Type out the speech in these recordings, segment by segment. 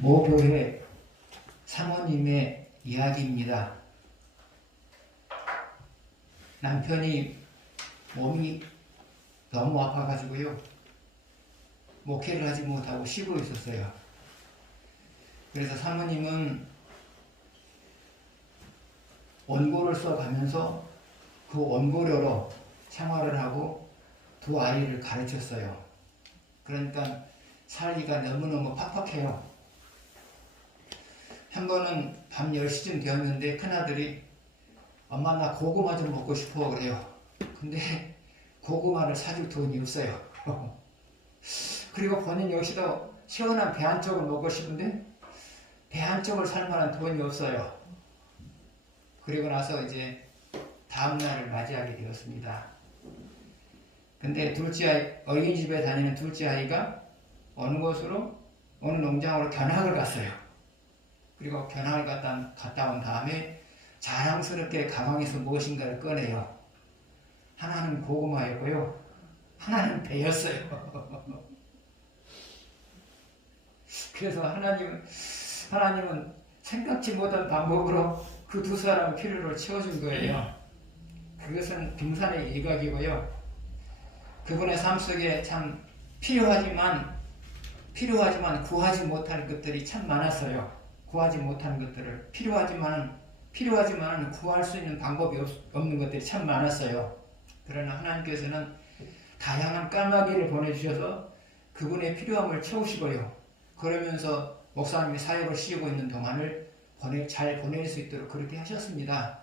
모 교회 사모님의 이야기입니다. 남편이 몸이 너무 아파가지고요. 목회를 하지 못하고 쉬고 있었어요. 그래서 사모님은 원고를 써가면서 그 원고료로 생활을 하고 두 아이를 가르쳤어요. 그러니까 살기가 너무너무 팍팍해요. 한 번은 밤 10시쯤 되었는데 큰아들이 엄마 나 고구마 좀 먹고 싶어 그래요. 근데 고구마를 사줄 돈이 없어요. 그리고 본인 역시도 시원한 배 한 쪽을 먹고 싶은데 배 한 쪽을 살 만한 돈이 없어요. 그리고 나서 이제 다음날을 맞이하게 되었습니다. 근데 둘째 아이, 어린이집에 다니는 둘째 아이가 어느 농장으로 견학을 갔어요. 그리고 견학을 갔다 온 다음에 자랑스럽게 가방에서 무엇인가를 꺼내요. 하나는 고구마였고요. 하나는 배였어요. 그래서 하나님은 생각지 못한 방법으로 그 두 사람의 필요를 채워준 거예요. 그것은 빙산의 일각이고요. 그분의 삶 속에 참 필요하지만 구하지 못할 것들이 참 많았어요. 구하지 못한 것들을 필요하지만 구할 수 있는 방법이 없는 것들이 참 많았어요. 그러나 하나님께서는 다양한 까마귀를 보내주셔서 그분의 필요함을 채우시고요. 그러면서 목사님이 사역을 쉬고 있는 동안을 잘 보낼 수 있도록 그렇게 하셨습니다.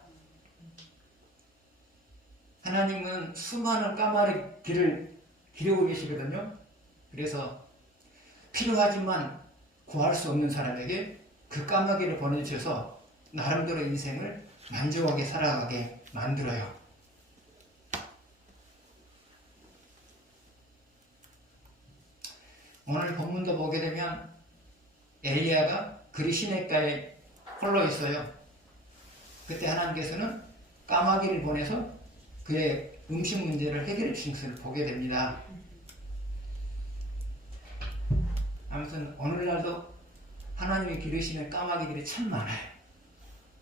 하나님은 수많은 까마귀를 기르고 계시거든요. 그래서 필요하지만 구할 수 없는 사람에게 그 까마귀를 보내주셔서 나름대로 인생을 만족하게 살아가게 만들어요. 오늘 본문도 보게 되면 엘리야가 그리 시냇가에 홀로 있어요. 그때 하나님께서는 까마귀를 보내서 그의 음식 문제를 해결해 주신 것을 보게 됩니다. 아무튼 오늘날도 하나님이 기르시는 까마귀들이 참 많아요.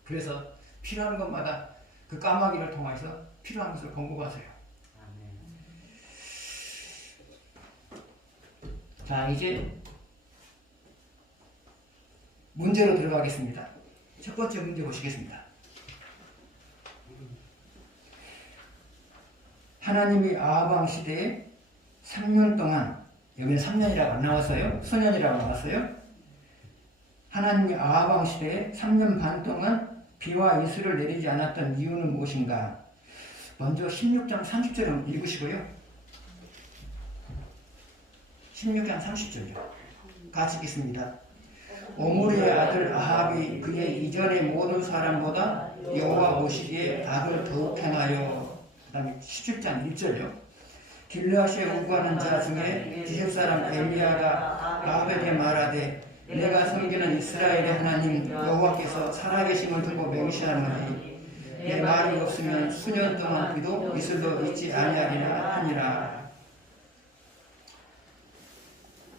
그래서 필요한 것마다 그 까마귀를 통해서 필요한 것을 공급하세요. 자, 이제 문제로 들어가겠습니다. 첫 번째 문제 보시겠습니다. 하나님이 아하방 시대에 3년 동안, 여기는 3년이라고 안 나왔어요. 수년이라고 나왔어요. 하나님이 아하방 시대에 3년 반 동안 비와 이슬을 내리지 않았던 이유는 무엇인가? 먼저 16장 30절을 읽으시고요. 16장 30절이요. 같이 읽겠습니다. 오므리의 아들 아합이 그의 이전의 모든 사람보다 여호와 보시기에 악을 더욱 행하여. 그 다음에 17장 1절이요. 길르앗에 우구하는 자 중에 디셉 사람 엘리야가 아합에게 말하되 내가 섬기는 이스라엘의 하나님 여호와께서 살아계심을 두고 맹세하노니 내 말이 없으면 수년 동안 비도 이슬도 있지 아니하리라 하니라.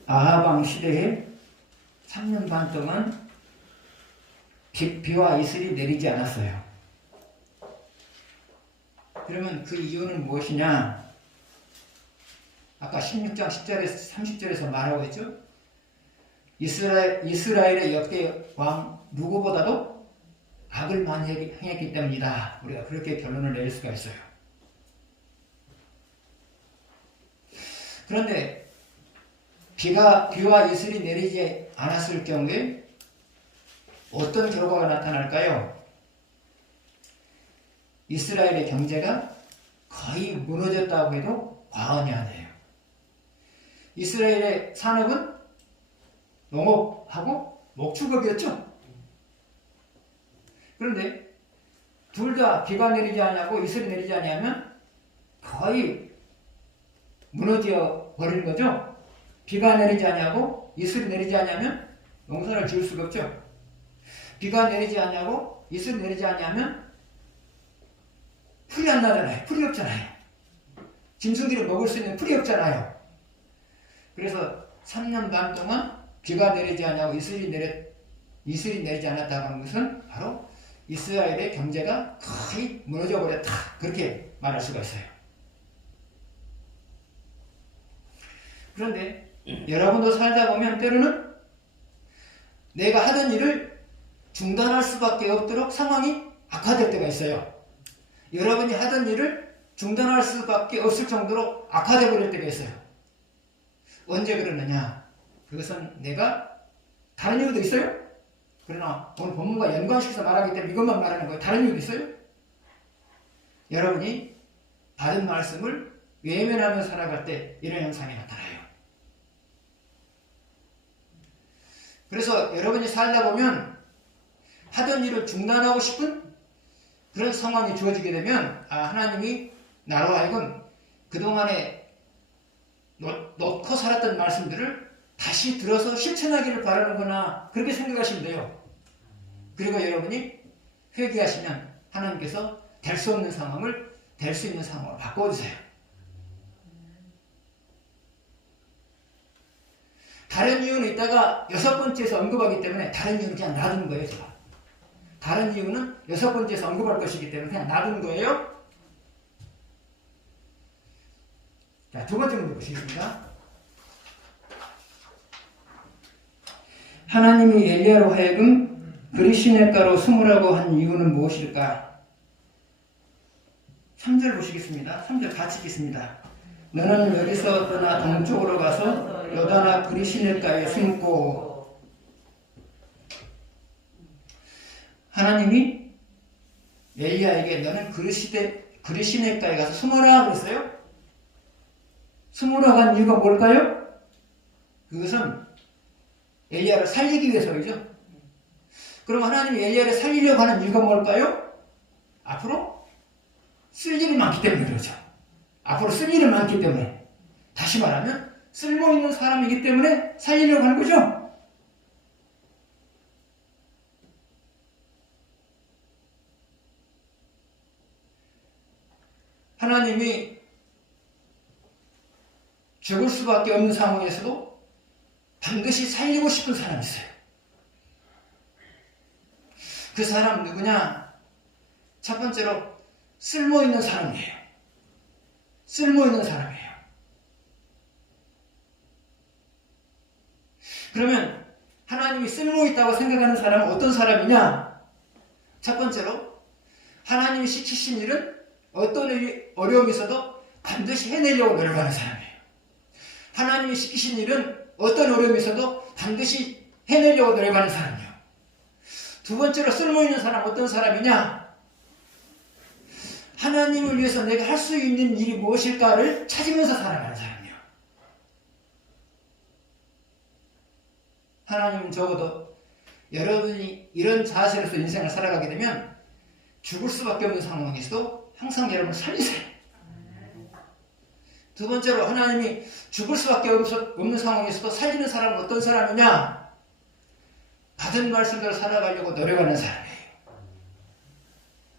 아하방 시대에 3년 반 동안 비와 이슬이 내리지 않았어요. 그러면 그 이유는 무엇이냐? 아까 16장 10절에서 30절에서 말하고 있죠. 이스라엘의 역대 왕 누구보다도 악을 많이 행했기 때문이다. 우리가 그렇게 결론을 낼 수가 있어요. 그런데 비와 이슬이 내리지 않았을 경우에 어떤 결과가 나타날까요? 이스라엘의 경제가 거의 무너졌다고 해도 과언이 아니에요. 이스라엘의 산업은 농업하고 목축업이었죠. 그런데 둘 다 비가 내리지 않냐고 이슬이 내리지 않냐면 거의 무너져 버리는 거죠. 비가 내리지 않냐고 이슬이 내리지 않냐면 농사를 지을 수가 없죠. 비가 내리지 않냐고 이슬이 내리지 않냐면 풀이 안 나잖아요. 풀이 없잖아요. 짐승들이 먹을 수 있는 풀이 없잖아요. 그래서 3년 반 동안 비가 내리지 않냐고 이슬이 내리지 않았다고 하는 것은 바로 이스라엘의 경제가 거의 무너져 버렸다. 그렇게 말할 수가 있어요. 그런데 여러분도 살다 보면 때로는 내가 하던 일을 중단할 수밖에 없도록 상황이 악화될 때가 있어요. 여러분이 하던 일을 중단할 수밖에 없을 정도로 악화되어 버릴 때가 있어요. 언제 그러느냐? 그것은 내가 다른 이유도 있어요? 그러나 오늘 본문과 연관시켜서 말하기 때문에 이것만 말하는 거예요. 다른 이유도 있어요? 여러분이 받은 말씀을 외면하며 살아갈 때 이런 현상이 나타나요. 그래서 여러분이 살다 보면 하던 일을 중단하고 싶은 그런 상황이 주어지게 되면 하나님이 나로 하여금 그동안에 놓고 살았던 말씀들을 다시 들어서 실천하기를 바라는구나, 그렇게 생각하시면 돼요. 그리고 여러분이 회개하시면 하나님께서 될 수 없는 상황을 될 수 있는 상황으로 바꿔주세요. 다른 이유는 이따가 6번째에서 언급하기 때문에 다른 이유는 그냥 놔두는 거예요. 제가. 다른 이유는 6번째에서 언급할 것이기 때문에 그냥 놔두는 거예요. 자, 두 번째 문제 보시겠습니다. 하나님이 엘리야로 하여금 그리시네가로 숨으라고 한 이유는 무엇일까? 3절 보시겠습니다. 3절 같이 읽겠습니다. 너는 여기서 떠나 동쪽으로 가서 요단 앞 그리시네가에 숨고. 하나님이 엘리야에게 너는 그리시네가에 가서 숨어라 그랬어요. 숨으라고 한 이유가 뭘까요? 그것은 엘리야를 살리기 위해서이죠. 그럼 하나님이 엘리야를 살리려고 하는 이유가 뭘까요? 앞으로 쓸 일이 많기 때문에 그러죠. 앞으로 쓸 일이 많기 때문에. 다시 말하면 쓸모있는 사람이기 때문에 살리려고 하는 거죠. 하나님이 죽을 수밖에 없는 상황에서도 반드시 살리고 싶은 사람이 있어요. 그 사람 누구냐? 첫 번째로 쓸모있는 사람이에요. 쓸모있는 사람이에요. 그러면 하나님이 쓸모있다고 생각하는 사람은 어떤 사람이냐? 첫 번째로 하나님이 시키신 일은 어떤 어려움이 있어도 반드시 해내려고 노력하는 사람이에요. 하나님이 시키신 일은 어떤 어려움이 있어도 반드시 해내려고 노력하는 사람이에요. 두 번째로 쓸모있는 사람 어떤 사람이냐? 하나님을 위해서 내가 할 수 있는 일이 무엇일까를 찾으면서 살아가는 사람이에요. 하나님은 적어도 여러분이 이런 자세로서 인생을 살아가게 되면 죽을 수밖에 없는 상황에서도 항상 여러분을 살리세요. 두 번째로 하나님이 죽을 수밖에 없는 상황에서도 살리는 사람은 어떤 사람이냐? 받은 말씀대로 살아가려고 노력하는 사람이에요.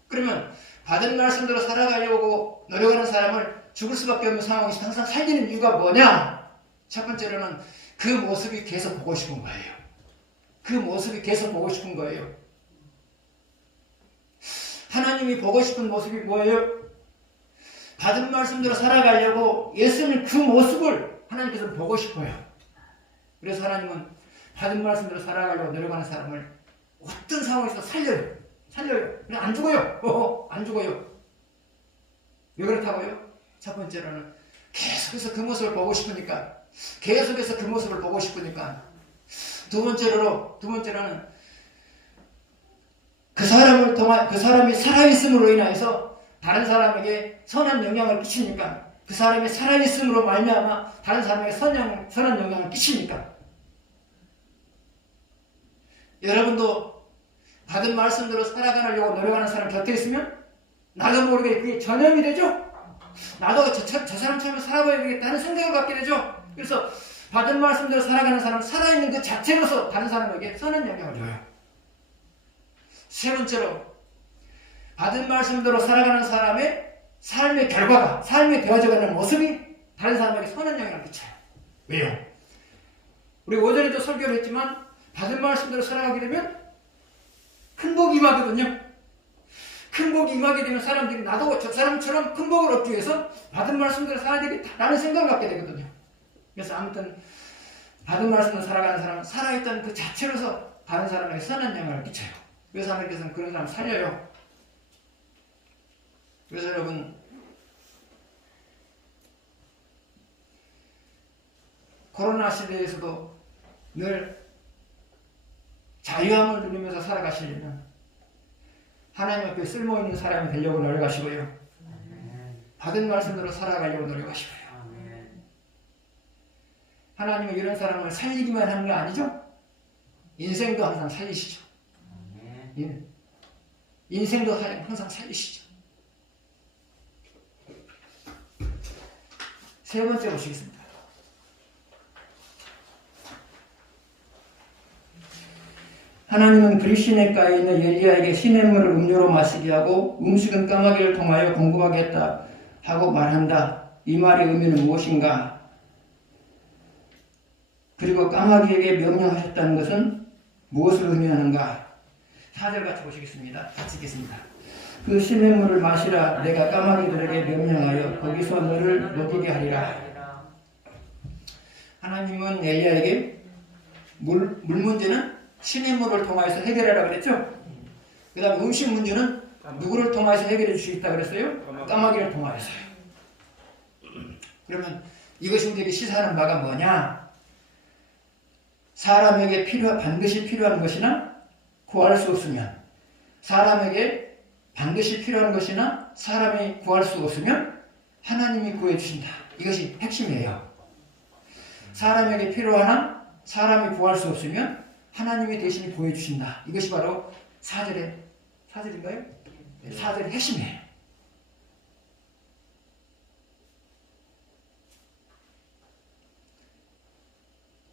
그러면 받은 말씀대로 살아가려고 노력하는 사람을 죽을 수밖에 없는 상황에서 항상 살리는 이유가 뭐냐? 첫 번째로는 그 모습이 계속 보고 싶은 거예요. 그 모습이 계속 보고 싶은 거예요. 하나님이 보고 싶은 모습이 뭐예요? 받은 말씀대로 살아가려고 애쓰는 그 모습을 하나님께서 보고 싶어요. 그래서 하나님은 받은 말씀대로 살아가려고 노력하는 사람을 어떤 상황에서 살려요. 그냥 안 죽어요. 안 죽어요. 왜 그렇다고요? 첫 번째로는 계속해서 그 모습을 보고 싶으니까. 계속해서 그 모습을 보고 싶으니까. 두 번째로는 그 사람을 통한, 그 사람이 살아있음으로 인하여서 다른 사람에게 선한 영향을 끼치니까. 그 사람이 살아있음으로 말미암아 다른 사람에게 선한 영향을 끼치니까. 여러분도 받은 말씀대로 살아가려고 노력하는 사람 곁에 있으면 나도 모르게 그게 전염이 되죠? 나도 저 사람처럼 살아봐야 되겠다는 생각을 갖게 되죠? 그래서 받은 말씀대로 살아가는 사람, 살아있는 그 자체로서 다른 사람에게 선한 영향을 줘요. 세 번째로, 받은 말씀대로 살아가는 사람의 삶의 결과가, 삶이 되어져가는 모습이 다른 사람에게 선한 영향을 끼쳐요. 왜요? 우리 오전에도 설교를 했지만 받은 말씀대로 살아가게 되면 큰 복이 임하거든요. 큰 복이 임하게 되면 사람들이 나도 저 사람처럼 큰 복을 얻기 위해서 받은 말씀대로 살아야 되겠다라는 생각을 갖게 되거든요. 그래서 아무튼 받은 말씀대로 살아가는 사람은 살아있다는 그 자체로서 다른 사람에게 선한 영향을 끼쳐요. 그래서 하나님께서는 그런 사람 살려요. 그래서 여러분 코로나 시대에서도 늘 자유함을 누리면서 살아가시려면 하나님 앞에 쓸모있는 사람이 되려고 노력하시고요. 받은 말씀대로 살아가려고 노력하시고요. 하나님은 이런 사람을 살리기만 하는 게 아니죠. 인생도 항상 살리시죠. 인생도 항상 살리시죠. 세 번째 보시겠습니다. 하나님은 그리시네가에 있는 엘리야에게 시냇물을 음료로 마시게 하고 음식은 까마귀를 통하여 공급하겠다 하고 말한다. 이 말의 의미는 무엇인가? 그리고 까마귀에게 명령하셨다는 것은 무엇을 의미하는가? 4절 같이 보시겠습니다. 같이 읽겠습니다. 그 시냇물을 마시라. 내가 까마귀들에게 명령하여 거기서 너를 먹이게 하리라. 하나님은 엘리야에게 물 문제는 시냇물을 통하여서 해결하라 그랬죠. 그 다음에 음식 문제는 누구를 통하여서 해결해 주시겠다 그랬어요? 까마귀를 통하여서요. 그러면 이것이 우리에게 시사하는 바가 뭐냐? 사람에게 반드시 필요한 것이나 구할 수 없으면, 사람에게 반드시 필요한 것이나 사람이 구할 수 없으면 하나님이 구해주신다. 이것이 핵심이에요. 사람에게 필요하나 사람이 구할 수 없으면 하나님이 대신에 구해주신다. 이것이 바로 4절인가요? 네, 4절의 핵심이에요.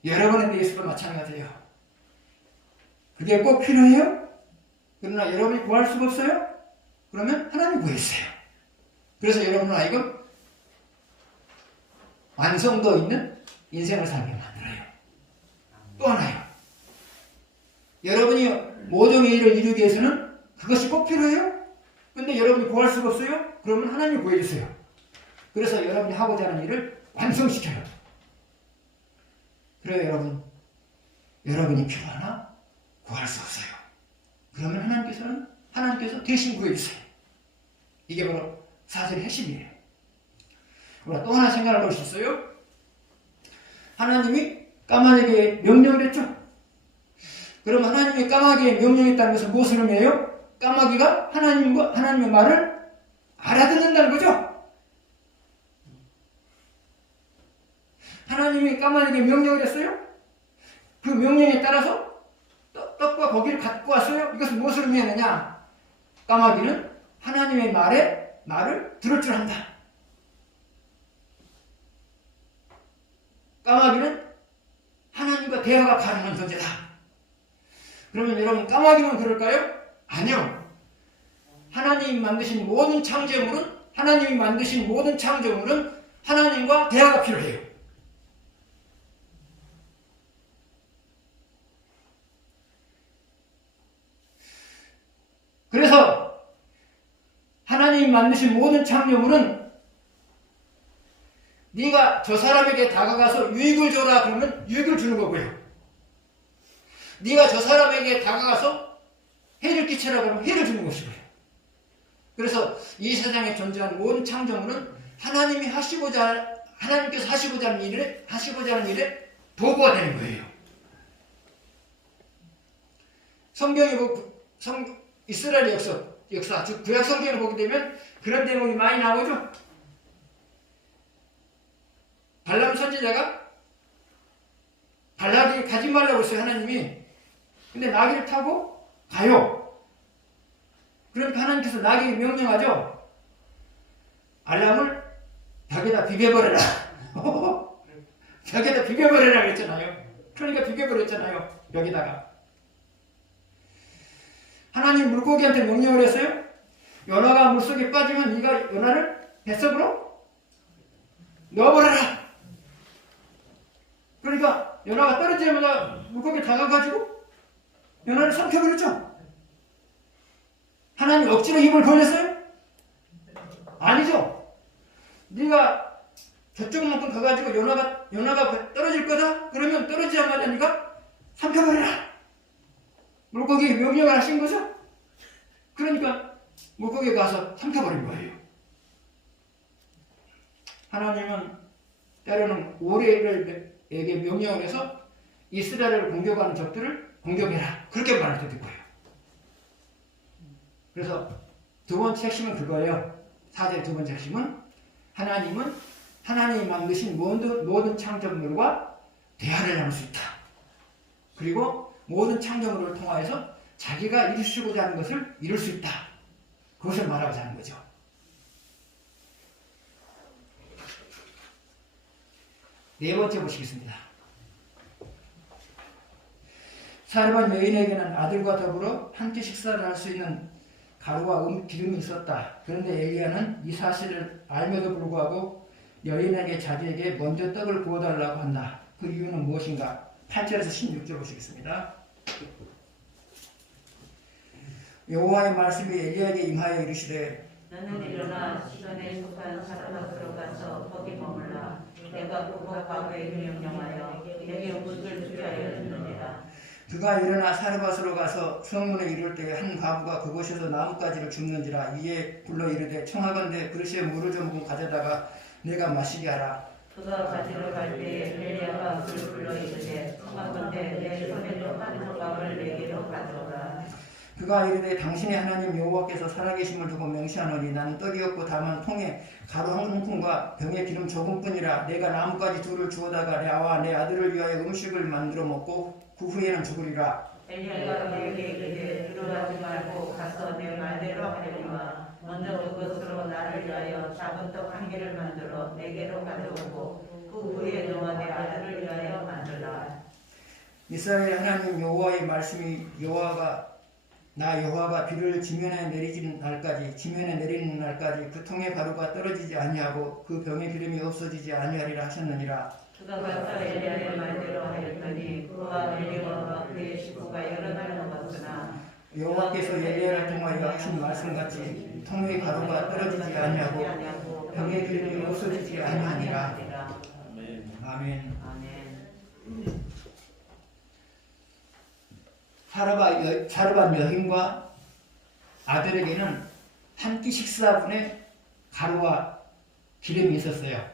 여러분에 대해서도 마찬가지예요. 그게 꼭 필요해요? 그러나 여러분이 구할 수가 없어요? 그러면 하나님이 구했어요. 그래서 여러분은 아이고 완성도 있는 인생을 살게 만들어요. 또 하나요. 여러분이 모종의 일을 이루기 위해서는 그것이 꼭 필요해요? 근데 여러분이 구할 수가 없어요? 그러면 하나님이 구해주세요. 그래서 여러분이 하고자 하는 일을 완성시켜요. 그래요, 여러분이 필요하나 구할 수 없어요. 그러면 하나님께서 대신 구해주세요. 이게 바로 4절의 핵심이에요. 또 하나 생각해 볼 수 있어요? 하나님이 까마귀에게 명령을 했죠. 그럼 하나님이 까마귀에 명령했다는 것은 무엇을 의미해요? 까마귀가 하나님의 말을 알아듣는다는 거죠. 하나님이 까마귀에게 명령을 했어요. 그 명령에 따라서 떡과 고기를 갖고 왔어요. 이것은 무엇을 의미하느냐? 까마귀는 하나님의 말을 들을 줄 안다. 까마귀는 하나님과 대화가 가능한 존재다. 그러면 여러분 까마귀만 그럴까요? 아니요. 하나님이 만드신 모든 창조물은 하나님과 대화가 필요해요. 그래서 하나님이 만드신 모든 창조물은 네가 저 사람에게 다가가서 유익을 줘라 그러면 유익을 주는 거고요. 네가 저 사람에게 다가가서 해를 끼쳐라 그러면 해를 주는 것이고요. 그래서 이 세상에 존재하는 모든 창조물은 하나님께서 하시고자 하는 일에 도구가 되는 거예요. 이스라엘 역사, 즉 구약 성경을 보게 되면 그런 대목이 많이 나오죠. 발람 선지자가 발락이 가지 말라고 했어요, 하나님이. 근데 나귀를 타고 가요. 그러니까 하나님께서 나귀에게 명령하죠. 알람을 벽에다 비벼버려라. 벽에다 비벼버려라 그랬잖아요. 그러니까 비벼버렸잖아요, 벽에다가. 하나님 물고기한테 명령을 했어요. 연어가 물속에 빠지면 네가 연어를 뱃속으로 넣어버려라. 그러니까 연하가 떨어지자마자 물고기 다가가지고 연하를 삼켜버렸죠. 하나님 억지로 입을 벌렸어요? 아니죠. 네가 저쪽만큼 가가지고 연하가 떨어질 거다? 그러면 떨어지자마자 네가 삼켜버려라. 물고기 명령을 하신 거죠? 그러니까 물고기 가서 삼켜버린 거예요. 하나님은 때로는 오래에게 명령을 해서 이스라엘을 공격하는 적들을 공격해라. 그렇게 말할 때도 있고요. 그래서 두 번째 핵심은 그거예요. 4절 두 번째 핵심은 하나님이 만드신 모든 창조물과 대화를 나눌 수 있다. 그리고 모든 창조물을 통하여서 자기가 이루시고자 하는 것을 이룰 수 있다. 그것을 말하고자 하는 거죠. 네 번째 보시겠습니다. 사르반 여인에게는 아들과 더불어 함께 식사를 할 수 있는 가루와 기름이 있었다. 그런데 엘리야는 이 사실을 알면도 불구하고 여인에게 자기에게 먼저 떡을 구워달라고 한다. 그 이유는 무엇인가? 8절에서 16절 보시겠습니다. 여호와의 말씀이 엘리야에게 임하여 이르시되 너는 일어나 시돈에 속한 사르밧으로 가서 거기 머물라. 내가 그곳 과부에게 명령하여 내게 물을 주게 하여 줬느니라. 그가 일어나 사르밧으로 가서 성문에 이를 때 한 과부가 그곳에서 나뭇가지를 줍는지라. 이에 불러 이르되 청하건대 그릇에 물을 좀 가져다가 내가 마시게 하라. 그가 가지러 갈 때에 엘리야가 그를 불러 이르되 청하건대 내 손에도 한 조각을 내게로 가져오라. 그가 이르되 당신의 하나님 여호와께서 살아계심을 두고 명시하노니 나는 떡이 없고 다만 통에 가루 한 움큼과 병에 기름 조금뿐이라. 내가 나뭇가지 둘을 주워다가 나와 내 아들을 위하여 음식을 만들어 먹고 그 후에는 죽으리라. 엘리야가 그에게 이르되 두려워하지 말고 가서 내 말대로 하려니와 먼저 그것으로 나를 위하여 작은 떡 한 개를 만들어 내게로 가져오고 그 후에 너와 내 아들을 위하여 만들라. 이스라엘 하나님 여호와의 말씀이 여호와가 비를 지면에 내리는 날까지 그 통의 가루가 떨어지지 아니하고 그 병의 기름이 없어지지 아니하리라 하셨느니라. 그가 가서 엘리야의 말대로 하였더니 그와 엘리야와 그의 식구가 여러 날 넘었으나 여호와께서 엘리야를 통하여 하신 말씀같이 통의 가루가 떨어지지 아니하고 병의 기름이 없어지지 아니하니라. 아멘. 사르밧 여인과 아들에게는 한 끼 식사분의 가루와 기름이 있었어요.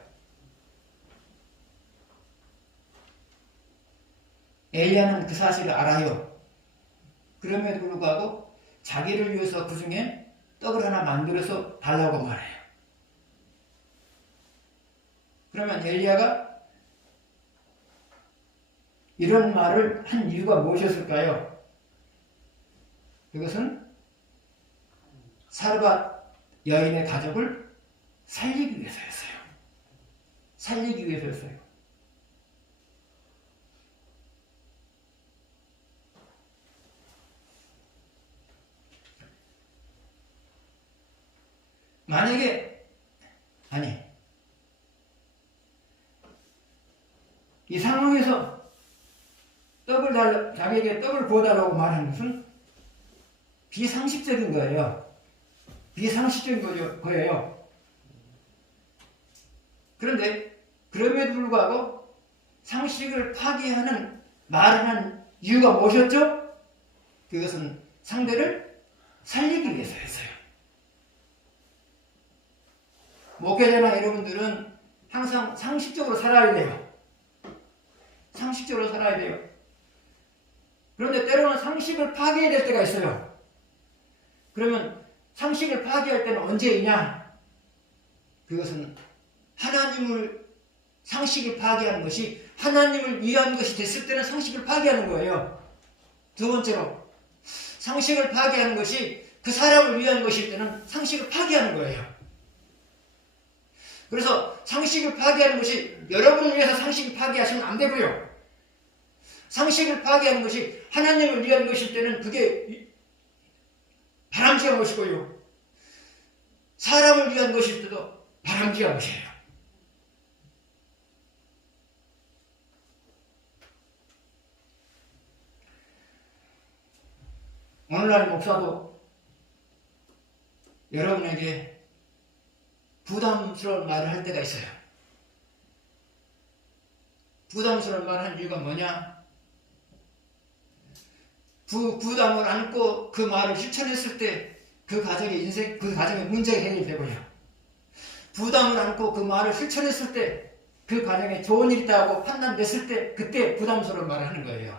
엘리야는 그 사실을 알아요. 그럼에도 불구하고 자기를 위해서 그 중에 떡을 하나 만들어서 달라고 말해요. 그러면 엘리야가 이런 말을 한 이유가 무엇이었을까요? 그것은 사르밧 여인의 가족을 살리기 위해서였어요. 살리기 위해서였어요. 만약에 이 상황에서 자기에게 떡을 구워달라고 말하는 것은 비상식적인 거예요. 비상식적인 거예요. 그런데 그럼에도 불구하고 상식을 파괴하는 말을 한 이유가 무엇이었죠? 그것은 상대를 살리기 위해서였어요. 목회자나 여러분들은 항상 상식적으로 살아야 돼요. 상식적으로 살아야 돼요. 그런데 때로는 상식을 파괴해야 될 때가 있어요. 그러면 상식을 파괴할 때는 언제이냐? 그것은 상식을 파괴하는 것이 하나님을 위한 것이 됐을 때는 상식을 파괴하는 거예요. 두 번째로, 상식을 파괴하는 것이 그 사람을 위한 것일 때는 상식을 파괴하는 거예요. 그래서 상식을 파괴하는 것이 여러분을 위해서 상식을 파괴하시면 안 되고요. 상식을 파괴하는 것이 하나님을 위한 것일 때는 그게 바람직한 것이고요. 사람을 위한 것일 때도 바람직한 것이에요. 오늘날 목사도 여러분에게 부담스러운 말을 할 때가 있어요. 부담스러운 말을 할 이유가 뭐냐? 부담을 안고 그 말을 실천했을 때 그 가정의 인생, 그 가정의 문제가 해결되고요. 부담을 안고 그 말을 실천했을 때 그 가정에 좋은 일이 있다고 판단됐을 때 그때 부담스러운 말을 하는 거예요.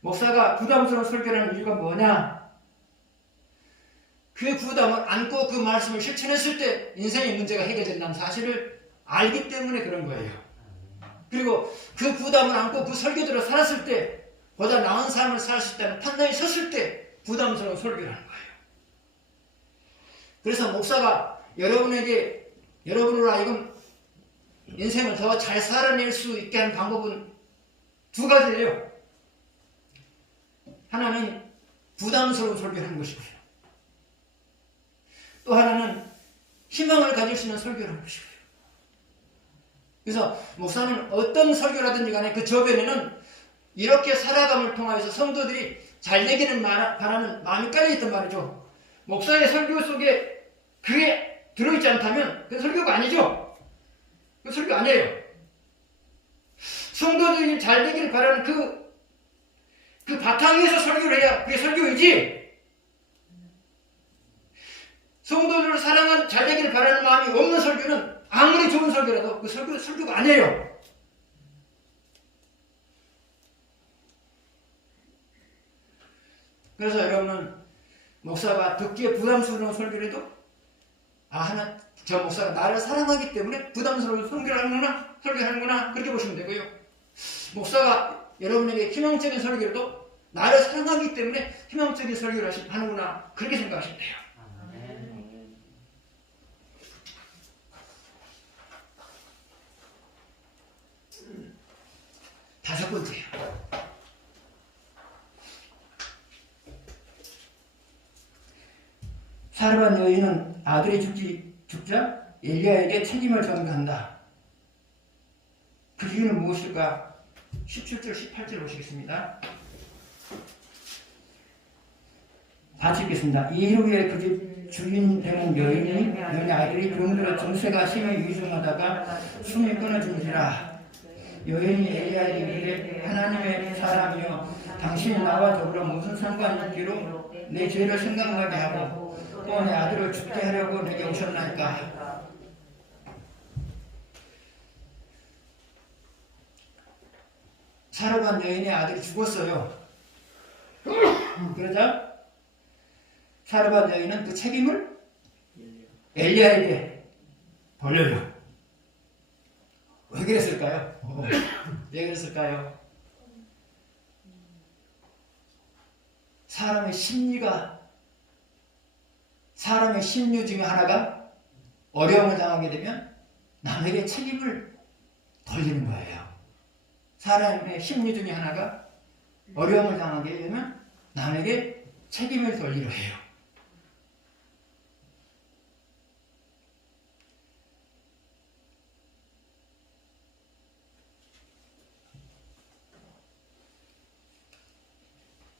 목사가 부담스러운 설교를 하는 이유가 뭐냐? 그 부담을 안고 그 말씀을 실천했을 때 인생의 문제가 해결된다는 사실을 알기 때문에 그런 거예요. 그리고 그 부담을 안고 그 설교대로 살았을 때 보다 나은 삶을 살 수 있다는 판단이 섰을 때 부담스러운 설교를 하는 거예요. 그래서 목사가 여러분으로 하여금 인생을 더 잘 살아낼 수 있게 하는 방법은 두 가지예요. 하나는 부담스러운 설교를 하는 것이고요. 또 하나는 희망을 가질 수 있는 설교를 하는 것이고요. 그래서 목사는 어떤 설교라든지 간에 그 저변에는 이렇게 살아감을 통하여서 성도들이 잘 되기를 바라는 마음이 깔려있단 말이죠. 목사의 설교 속에 그게 들어있지 않다면 그 설교가 아니죠. 그 설교 아니에요. 성도들이 잘 되기를 바라는 그 바탕 위에서 설교를 해야 그게 설교이지. 성도들을 사랑한 잘 되기를 바라는 마음이 없는 설교는 아무리 좋은 설교라도 그 설교가 아니에요. 그래서 여러분은 목사가 듣기에 부담스러운 설교를 해도 저 목사가 나를 사랑하기 때문에 부담스러운 설교를 하는구나 그렇게 보시면 되고요. 목사가 여러분에게 희망적인 설교를 나를 사랑하기 때문에 희망적인 설교를 하는구나 그렇게 생각하시면 돼요. 다섯 번째요. 사르반 여인은 아들이 죽자 엘리야에게 책임을 전가한다. 그 이유는 무엇일까? 17절, 18절 보시겠습니다. 같이 읽겠습니다. 이 일 후에 그 집 주인 되는 여인의 아들이 병들어 증세가 심히 위중하다가 숨이 끊어진지라. 여인이 엘리야에게 이르되 하나님의 사람이여 당신이 나와 더불어 무슨 상관이 있기로 내 죄를 생각나게 하고 또 내 아들을 죽게 하려고 내게 오셨나이까. 사르반 여인의 아들이 죽었어요. 그러자 사르반 여인은 그 책임을 엘리야에게 돌려요. 왜 그랬을까요? 왜 그랬을까요? 사람의 심리 중에 하나가 어려움을 당하게 되면 남에게 책임을 돌리는 거예요. 사람의 심리 중에 하나가 어려움을 당하게 되면 남에게 책임을 돌리려 해요.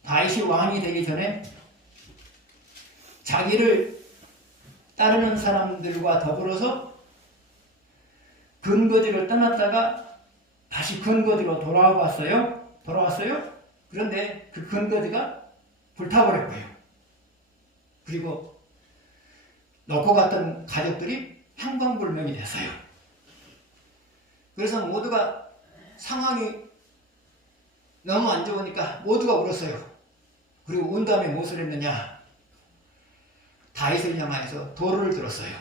다윗이 왕이 되기 전에 자기를 따르는 사람들과 더불어서 근거지를 떠났다가 다시 근거지로 돌아왔어요. 그런데 그 근거지가 불타버렸고요. 그리고 놓고 갔던 가족들이 행방불명이 됐어요. 그래서 모두가 상황이 너무 안 좋으니까 모두가 울었어요. 그리고 운 다음에 무엇을 했느냐? 다윗을 향하여서 도를 들었어요.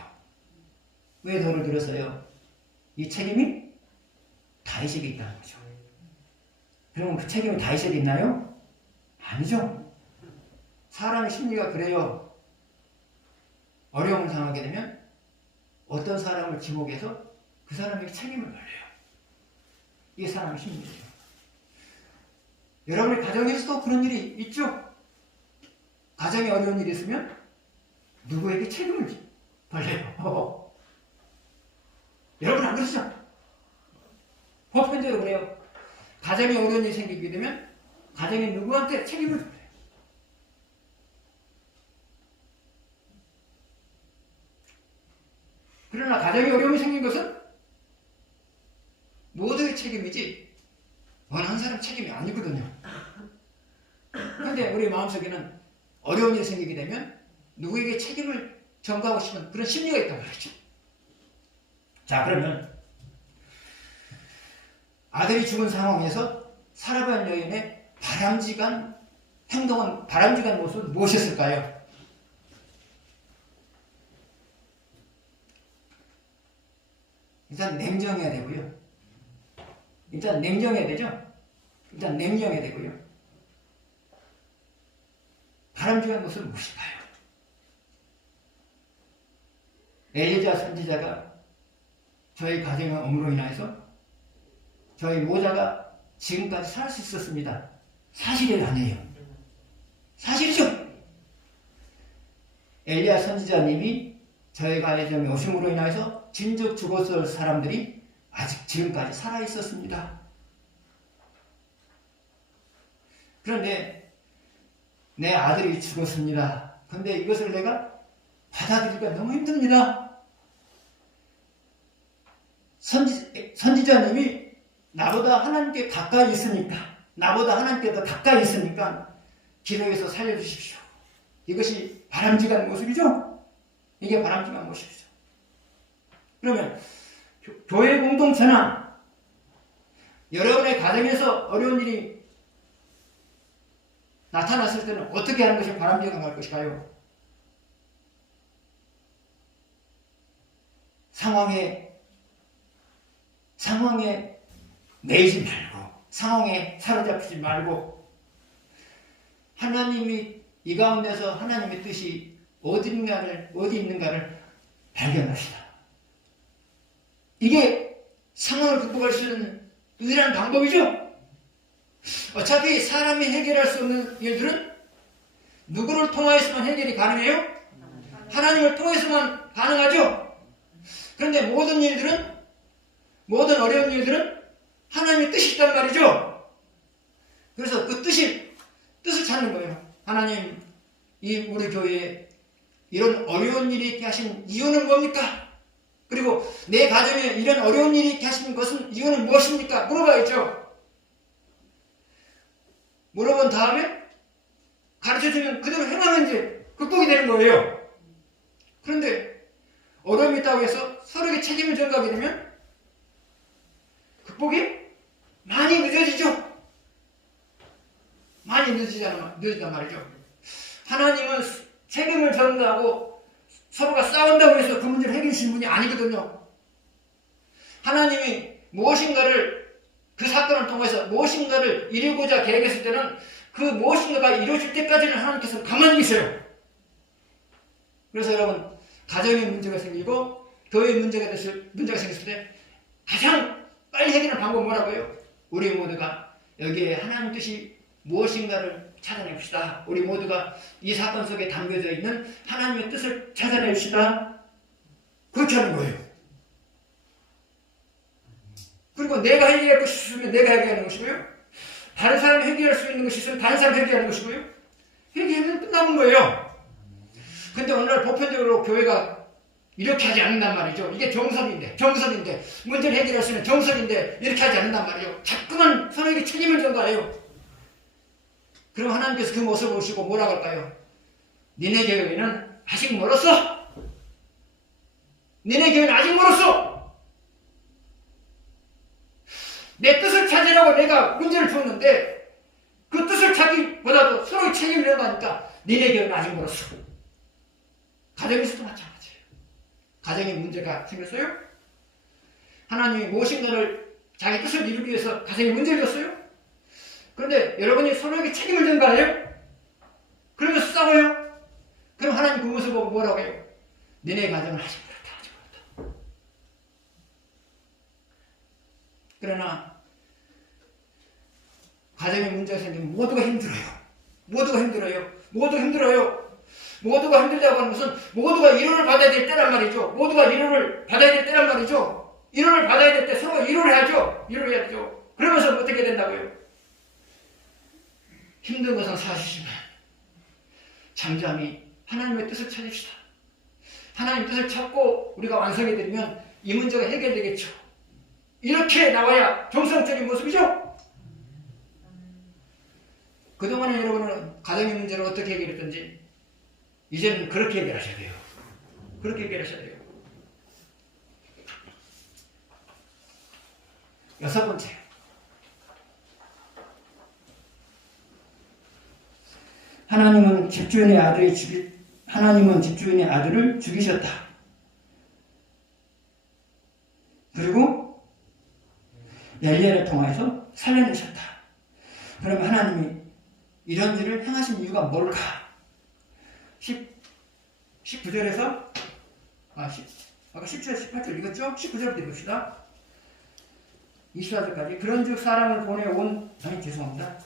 왜 도를 들었어요? 이 책임이 다윗에게 있다는 거죠. 그러면 그 책임이 다윗에게 있나요? 아니죠. 사람의 심리가 그래요. 어려움을 당하게 되면 어떤 사람을 지목해서 그 사람에게 책임을 돌려요. 이게 사람의 심리예요. 여러분의 가정에서도 그런 일이 있죠? 가정에 어려운 일이 있으면 누구에게 책임을 돌려요. 여러분 안 그러시죠? 보편적으로 그래요. 가정에 어려운 일이 생기게 되면 가정에 누구한테 책임을 져요. 그러나 가정에 어려움이 생긴 것은 모두의 책임이지 어느 한 사람 책임이 아니거든요. 그런데 우리 마음속에는 어려운 일이 생기게 되면 누구에게 책임을 전가하고 싶은 그런 심리가 있단 말이죠. 자, 그러면 아들이 죽은 상황에서 사라반 여인의 바람직한 행동은, 바람직한 모습은 무엇이었을까요? 일단 냉정해야 되고요. 일단 냉정해야 되죠? 일단 냉정해야 되고요. 바람직한 모습은 무엇일까요? 엘리자 선지자가 저희 가정의 업무로 인해서 저희 모자가 지금까지 살 수 있었습니다. 사실이 아니에요. 사실이죠. 엘리야 선지자님이 저희 가정에 오심으로 인해서 진즉 죽었을 사람들이 아직 지금까지 살아 있었습니다. 그런데 내 아들이 죽었습니다. 그런데 이것을 내가 받아들이기가 너무 힘듭니다. 선지자님이 나보다 하나님께 가까이 있으니까, 나보다 하나님께 더 가까이 있으니까 기도해서 살려주십시오. 이것이 바람직한 모습이죠? 이게 바람직한 모습이죠. 그러면 교회 공동체나 여러분의 가정에서 어려운 일이 나타났을 때는 어떻게 하는 것이 바람직한 것일까요? 상황에 내지 말고, 상황에 사로잡히지 말고, 하나님이 이 가운데서 하나님의 뜻이 어디 있는가를 발견합시다. 이게 상황을 극복할 수 있는 유일한 방법이죠. 어차피 사람이 해결할 수 없는 일들은 누구를 통하여서만 해결이 가능해요? 하나님을 통해서만 가능하죠. 그런데 모든 일들은, 모든 어려운 일들은 하나님의 뜻이 있단 말이죠. 그래서 그 뜻을 찾는 거예요. 하나님, 우리 교회에 이런 어려운 일이 있게 하신 이유는 뭡니까? 그리고 내 가정에 이런 어려운 일이 있게 하신 것은 이유는 무엇입니까? 물어봐야죠. 물어본 다음에 가르쳐주면 그대로 행하면 이제 극복이 되는 거예요. 그런데 어려움이 있다고 해서 서로에게 책임을 전가하게 되면 극복이 많이 늦어지죠. 많이 늦어진단 말이죠. 하나님은 책임을 전가하고 서로가 싸운다고 해서 그 문제를 해결하시는 분이 아니거든요. 하나님이 무엇인가를, 그 사건을 통해서 무엇인가를 이루고자 계획했을 때는 그 무엇인가가 이루어질 때까지는 하나님께서 가만히 계세요. 그래서 여러분, 가정에 문제가 생기고 교회에 문제가 생겼을 때 가장 빨리 해결하는 방법은 뭐라고요? 우리 모두가 여기에 하나님 뜻이 무엇인가를 찾아냅시다. 우리 모두가 이 사건 속에 담겨져 있는 하나님의 뜻을 찾아냅시다. 그렇게 하는 거예요. 그리고 내가 해결할 것이 있으면 내가 해결하는 것이고요. 다른 사람이 해결할 수 있는 것이 있으면 다른 사람이 해결하는 것이고요. 해결하면 끝나는 거예요. 근데 오늘날 보편적으로 교회가 이렇게 하지 않는단 말이죠. 이게 정석인데 문제를 해결할 수 있는 정석인데 이렇게 하지 않는단 말이에요. 자꾸만 서로에게 책임을 전가해요. 그럼 하나님께서 그 모습을 보시고 뭐라고 할까요? 니네 교회는 아직 멀었어. 니네 교회는 아직 멀었어. 내 뜻을 찾으라고 내가 문제를 줬는데 그 뜻을 찾기보다도 서로의 책임을 전가하니까 니네 교회는 아직 멀었어. 가정에서도 마찬가지예요. 가정에 문제가 생겼어요? 하나님이 무엇인가를 자기 뜻을 이루기 위해서 가정에 문제를 줬어요? 그런데 여러분이 서로에게 책임을 전가해요? 그러면서 싸워요? 그럼 하나님 그 모습을 보고 뭐라고 해요? 너네 가정은 아직 멀었다. 그러나 가정에 문제가 생기면 모두가 힘들어요. 모두가 힘들다고 하는 것은 모두가 위로를 받아야 될 때란 말이죠. 위로를 받아야 될 때 서로 위로를 해야죠. 그러면서 어떻게 된다고요? 힘든 것은 사실이지만 잠잠히 하나님의 뜻을 찾읍시다. 하나님의 뜻을 찾고 우리가 완성해드리면 이 문제가 해결되겠죠. 이렇게 나와야 정상적인 모습이죠. 그동안에 여러분은 가정의 문제를 어떻게 해결했던지 이제는 그렇게 해결하셔야 돼요. 그렇게 해결하셔야 돼요. 여섯 번째, 하나님은 집주인의 아들을 죽이셨다. 그리고 엘리야를 통해서 살려내셨다. 그러면 하나님이 이런 일을 행하신 이유가 뭘까? 19절에서 아까 10절 18절 읽었죠? 19절부터 읽읍시다. 24절까지. 그런즉 사람을 보내온 죄송합니다.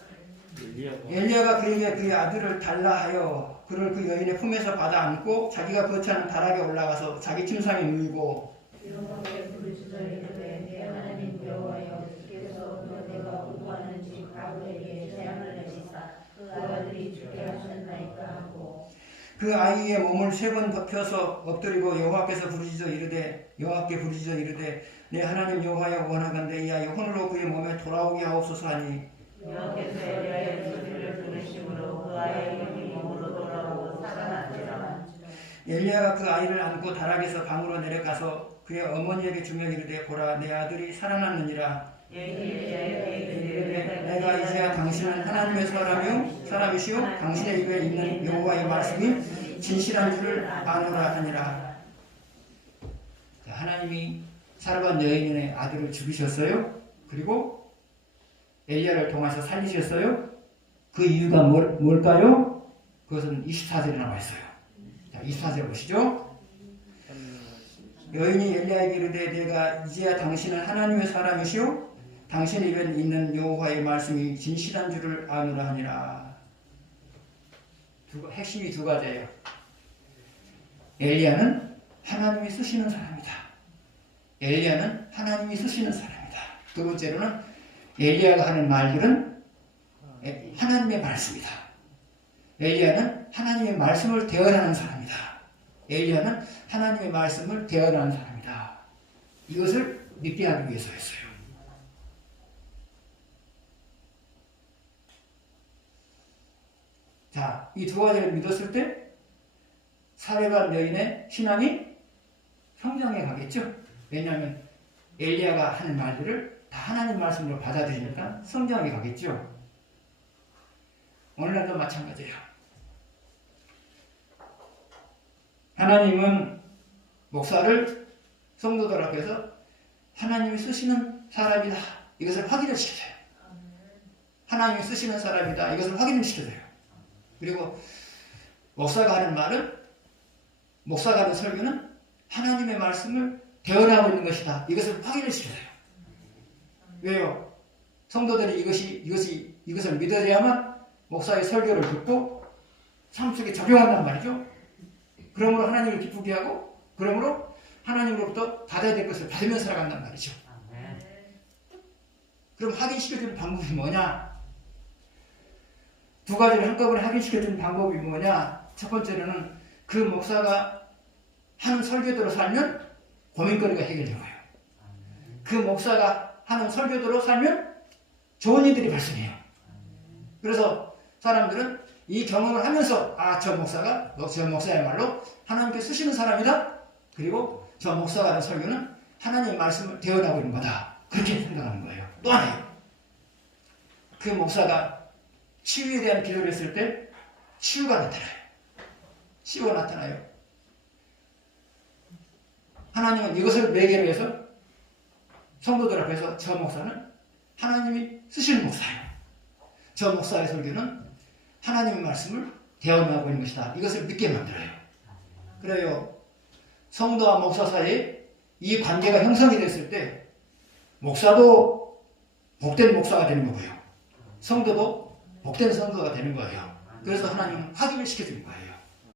엘리야가 그에게 그의 아들을 달라 하여 그를 그 여인의 품에서 받아 안고 자기가 거처하는 다락에 올라가서 자기 침상에 누이고 여호와께 부르짖어 이르되 내 하나님 여호와여 주께서 내가 공부하는 집 가브에게 재앙을 내리사 그 아들이 죽게 하셨나이까 하고 그 아이의 몸을 3번 덮여서 엎드리고 여호와께 부르짖어 이르되 내 하나님 여호와여 원하건대 이 아이 혼으로 그의 몸에 돌아오게 하옵소서 하니 여호와께서 엘리야의 소리를 들으심으로 그 아이의 힘이 몸으로 돌아오고 살아났더라. 엘리야가 그 아이를 안고 다락에서 방으로 내려가서 그의 어머니에게 주며 이르되 보라 내 아들이 살아났느니라. 내가 이제야 당신은 하나님의 사람이시오 당신의 입에 있는 여호와의 말씀이 진실한 줄을 아노라 하니라. 하나님이 사르밧 여인의 아들을 죽이셨어요. 그리고 엘리야를 통해서 살리셨어요. 그 이유가 뭘까요? 그것은 24절에 나와 있어요. 자, 24절 보시죠. 여인이 엘리야에게 이르되 내가 이제야 당신은 하나님의 사람이시오 당신의 입에 있는 여호와의 말씀이 진실한 줄을 아노라 하니라. 핵심이 두 가지예요. 엘리야는 하나님이 쓰시는 사람이다. 엘리야는 하나님이 쓰시는 사람이다. 두 번째로는 엘리야가 하는 말들은 하나님의 말씀이다. 엘리야는 하나님의 말씀을 대언하는 사람이다. 엘리야는 하나님의 말씀을 대언하는 사람이다. 이것을 믿게 하기 위해서였어요. 자, 이 두 가지를 믿었을 때 사르밧 여인의 신앙이 성장해 가겠죠. 왜냐하면 엘리야가 하는 말들을 다 하나님 말씀으로 받아들이니까 성장해 가겠죠. 오늘날도 마찬가지예요. 하나님은 목사를 성도들 앞에서 하나님이 쓰시는 사람이다. 이것을 확인을 시켜줘요. 하나님이 쓰시는 사람이다. 이것을 확인을 시켜줘요. 그리고 목사가 하는 말은 목사가 하는 설교는 하나님의 말씀을 대언하고 있는 것이다. 이것을 확인을 시켜줘요. 왜요? 성도들이 이것을 믿어야만 목사의 설교를 듣고 삶 속에 적용한단 말이죠. 그러므로 하나님을 기쁘게 하고 그러므로 하나님으로부터 받아야 될 것을 받으며 살아간단 말이죠. 그럼 확인시켜주는 방법이 뭐냐? 두 가지를 한꺼번에 확인시켜주는 방법이 뭐냐? 첫 번째로는 그 목사가 하는 설교대로 살면 고민거리가 해결되고요. 그 목사가 하는 설교대로 살면 좋은 일들이 발생해요. 그래서 사람들은 이 경험을 하면서 저 목사야말로 하나님께 쓰시는 사람이다. 그리고 저 목사가 하는 설교는 하나님의 말씀을 대언하고 있는 거다. 그렇게 생각하는 거예요. 또 하나요. 그 목사가 치유에 대한 기도를 했을 때 치유가 나타나요. 치유가 나타나요. 하나님은 이것을 매개로 해서 성도들 앞에서 저 목사는 하나님이 쓰시는 목사예요. 저 목사의 설교는 하나님의 말씀을 대언하고 있는 것이다. 이것을 믿게 만들어요. 그래요. 성도와 목사 사이에 이 관계가 형성이 됐을 때 목사도 복된 목사가 되는 거고요. 성도도 복된 성도가 되는 거예요. 그래서 하나님은 확인을 시켜주는 거예요.